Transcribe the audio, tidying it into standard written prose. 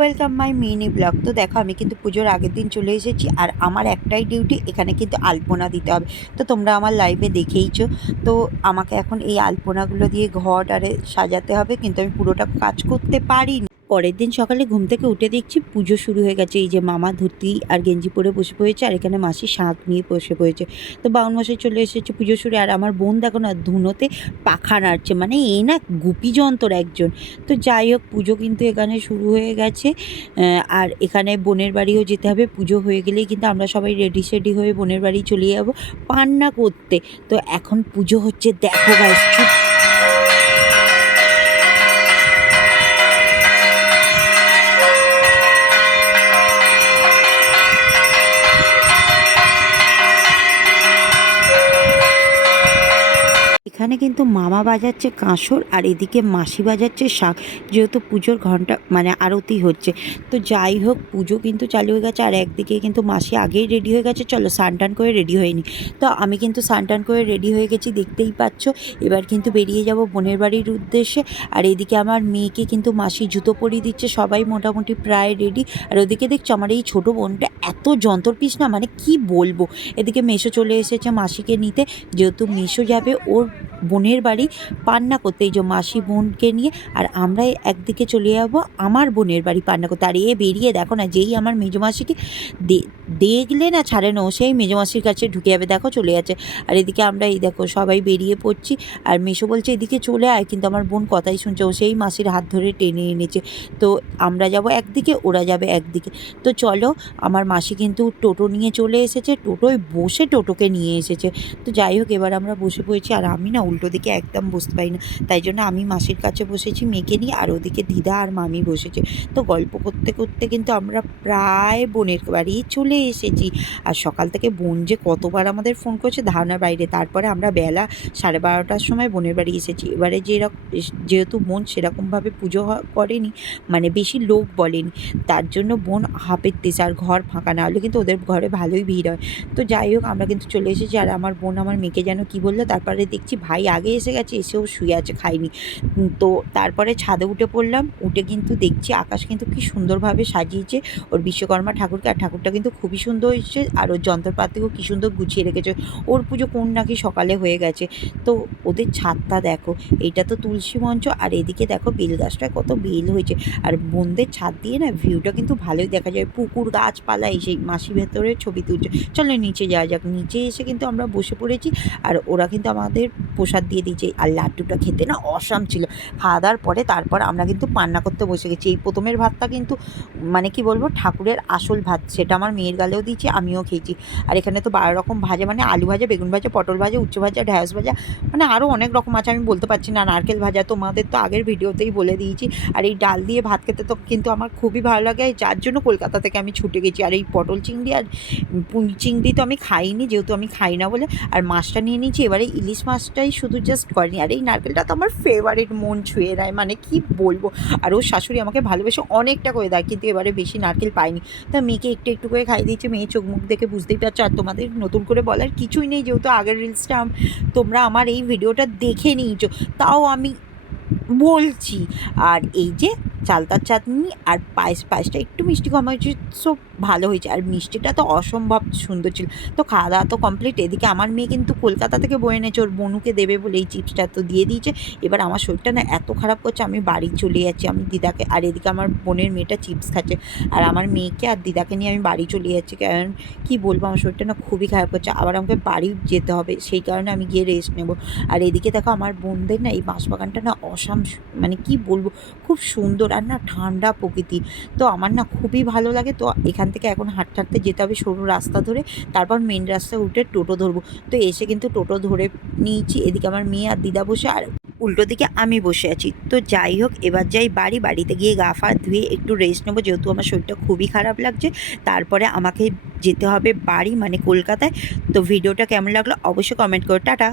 Welcome my mini blog. তো দেখো আমি কিন্তু পুজোর আগের দিন চলে এসেছি, আর আমার একটাই ডিউটি, এখানে কিন্তু আলপনা দিতে হবে। তো তোমরা আমার লাইভে দেখেইছো। তো আমাকে এখন এই আলপনাগুলো দিয়ে ঘর আরে সাজাতে হবে, কিন্তু আমি পুরোটা কাজ করতে পারিনি। পরের দিন সকালে ঘুম থেকে উঠে দেখছি পুজো শুরু হয়ে গেছে। এই যে মামা ধুতি আর গেঞ্জি পরে বসে পড়েছে, আর এখানে মাসি শাঁখ নিয়ে বসে পড়েছে। তো বাউন মশাই চলে এসেছে পুজো শুরু। আর আমার বোন দেখো না ধুনোতে পাখা নাড়ছে, মানে এই না গুপি যন্তর একজন। তো যাই হোক, পুজো কিন্তু এখানে শুরু হয়ে গেছে। আর এখানে বোনের বাড়িও যেতে হবে। পুজো হয়ে গেলেই কিন্তু আমরা সবাই রেডি সেডি হয়ে বোনের বাড়ি চলে যাবো পান্না করতে। তো এখন পুজো হচ্ছে, দেখো গাইস। এখানে কিন্তু মামা বাজাচ্ছে কাঁসর, আর এদিকে মাসি বাজাচ্ছে শাঁখ, যেহেতু পুজোর ঘন্টা মানে আরতি হচ্ছে। তো যাই হোক, পুজো কিন্তু চালু হয়ে গেছে। আর একদিকে কিন্তু মাসি আগেই রেডি হয়ে গেছে, চলো স্নান করে রেডি হয়নি। তো আমি কিন্তু স্নান করে রেডি হয়ে গেছি, দেখতেই পাচ্ছ। এবার কিন্তু বেরিয়ে যাব বোনের বাড়ির উদ্দেশ্যে। আর এদিকে আমার মেয়েকে কিন্তু মাসি জুতো পরিয়ে দিচ্ছে, সবাই মোটামুটি প্রায় রেডি। আর ওদিকে দেখছো আমার এই ছোটো বোনটা এত যন্তর পিস না, মানে কি বলবো। এদিকে মেশো চলে এসেছে মাসিকে নিতে, যেহেতু মেশো যাবে ওর বোনের বাড়ি পান্না করতে, এই যে মাসি বোনকে নিয়ে। আর আমরা একদিকে চলে যাবো আমার বোনের বাড়ি পান্না করতে। আর এ বেরিয়ে দেখো না, যেই আমার মেজমাসিকে দেখলে না ছাড়ে না, সেই মেজমাসির কাছে ঢুকে যাবে, দেখো চলে যাচ্ছে। আর এদিকে আমরা এই দেখো সবাই বেরিয়ে পড়ছি। আর মেশো বলছে এদিকে চলে আয়, কিন্তু আমার বোন কথাই শুনছে, ও সেই মাসির হাত ধরে টেনে এনেছে। তো আমরা যাব একদিকে, ওরা যাবে একদিকে। তো চলো, আমার মাসি কিন্তু টোটো নিয়ে চলে এসেছে, টোটোয় বসে টোটোকে নিয়ে এসেছে। তো যাই হোক, এবার আমরা বসে পড়েছি। আর আমি না উল্টো দিকে একদম বসতে পারি না, তাই জন্য আমি মাসির কাছে বসেছি মেয়েকে নিয়ে, আর ওদিকে দিদা আর মামি বসেছে। তো গল্প করতে করতে কিন্তু আমরা প্রায় বোনের বাড়ি চলে এসেছি। আর সকাল থেকে বোন যে কতবার আমাদের ফোন করছে ধারণার বাইরে। তারপরে আমরা বেলা 12:30টার সময় বোনের বাড়ি এসেছি। এবারে যেহেতু বোন সেরকমভাবে পুজো করেনি, মানে বেশি লোক বলেনি, তার জন্য বোন হাফের তেজ, আর ঘর ফাঁকা না হলে কিন্তু ওদের ঘরে ভালোই ভিড় হয়। তো যাই হোক, আমরা কিন্তু চলে এসেছি। আর আমার বোন আমার মেয়েকে যেন কি বললো, তারপরে দেখছি ভাই আগে এসে গেছে, এসেও শুয়ে আছে, খায়নি। তো তারপরে ছাদে উঠে পড়লাম, উঠে কিন্তু দেখছি আকাশ কিন্তু কি সুন্দরভাবে সাজিয়েছে ওর বিশ্বকর্মা ঠাকুরকে। আর ঠাকুরটা কিন্তু খুবই সুন্দর হয়েছে, আর ওর যন্ত্রপাতিও কী সুন্দর গুছিয়ে রেখেছে। ওর পুজো কোন নাকি সকালে হয়ে গেছে। তো ওদের ছাদটা দেখো, এইটা তো তুলসী মঞ্চ, আর এদিকে দেখো বেল গাছটায় কত বেল হয়েছে। আর বোনদের ছাদ দিয়ে না ভিউটা কিন্তু ভালোই দেখা যায়, পুকুর গাছপালা এসে মাসি ভেতরে ছবি তুলছে। চলো নিচে যাওয়া যাক। নিচে এসে কিন্তু আমরা বসে পড়েছি, আর ওরা কিন্তু আমাদের প্রসাদ দিয়ে দিয়েছে। আর লাড্ডুটা খেতে না অসাম ছিল। খাওয়া দাওয়ার পরে তারপর আমরা কিন্তু পান্না করতে বসে গেছি। এই প্রথমের ভাতটা কিন্তু মানে কি বলবো, ঠাকুরের আসল ভাত, সেটা আমার মেয়ের গালেও দিয়েছি, আমিও খেয়েছি। আর এখানে তো 12 রকম ভাজা, মানে আলু ভাজা, বেগুন ভাজা, পটল ভাজা, উচ্ছে ভাজা, ঢ্যাঁড়স ভাজা, মানে আরও অনেক রকম আছে, আমি বলতে পারছি না। নারকেল ভাজা তোমাদের তো আগের ভিডিওতেই বলে দিয়েছি। আর এই ডাল দিয়ে ভাত খেতে তো কিন্তু আমার খুবই ভালো লাগে, যার জন্য কলকাতা থেকে আমি ছুটে গেছি। আর এই পটল চিংড়ি আর পুঁই চিংড়ি তো আমি খাইনি, যেহেতু আমি খাই না বলে। আর মাছটা নিয়ে নিয়েছি, এবারে ইলিশ মাছটাই শুধু জাস্ট করেনি। আর এই নারকেলটা তো আমার ফেভারিট, মন ছুঁয়ে নেয়, মানে কি বলবো। আর ওর শাশুড়ি আমাকে ভালোবেসে অনেকটা করে দেয়, কিন্তু এবারে বেশি নারকেল পাইনি। তা মেয়েকে একটু একটু করে খাইয়ে দিয়েছে। মেয়ে চোখ মুখ দেখে বুঝতেই পারছো। আর তোমাদের নতুন করে বলার কিছুই নেই, যেহেতু আগের রিলসটা তোমরা আমার এই ভিডিওটা দেখে নিয়েছো, তাও আমি বলছি। আর এই যে চালতার চাটনি আর পায়েসটা একটু মিষ্টি কম হয়েছে, সব ভালো হয়েছে। আর মিষ্টিটা তো অসম্ভব সুন্দর ছিল। তো খাওয়া দাওয়া তো কমপ্লিট। এদিকে আমার মেয়ে কিন্তু কলকাতা থেকে বয়ে এনেছে, ওর বনুকে দেবে বলে এই চিপসটা তো দিয়ে দিয়েছে। এবার আমার শরীরটা না এত খারাপ করছে, আমি বাড়ি চলে যাচ্ছি, আমি দিদাকে। আর এদিকে আমার বোনের মেয়েটা চিপস খাচ্ছে, আর আমার মেয়েকে আর দিদাকে নিয়ে আমি বাড়ি চলে যাচ্ছি। কারণ কি বলবো, আমার শরীরটা না খুবই খারাপ করছে, আবার আমাকে বাড়ি যেতে হবে, সেই কারণে আমি গিয়ে রেস্ট নেব। আর এদিকে দেখো আমার বোনদের না এই বাঁশবাগানটা না অসাম, মানে কি বলবো, খুব সুন্দর। আর না ঠান্ডা প্রকৃতি, তো আমার না খুবই ভালো লাগে। তো এখান থেকে এখন হাঁটতে হাঁটতে যেতে হবে সরু রাস্তা ধরে, তারপর মেন রাস্তায় উঠে টোটো ধরবো। তো এসে কিন্তু টোটো ধরে নিয়েছি। এদিকে আমার মেয়ে আর দিদা বসে, আর উল্টো দিকে আমি বসে আছি। তো যাই হোক, এবার যাই বাড়িতে গিয়ে গা ফা ধুয়ে একটু রেস্ট নেবো, যেহেতু আমার শরীরটা খুবই খারাপ লাগছে। তারপরে আমাকে যেতে হবে বাড়ি, মানে কলকাতায়। তো ভিডিওটা কেমন লাগলো অবশ্যই কমেন্ট করো। টাটা।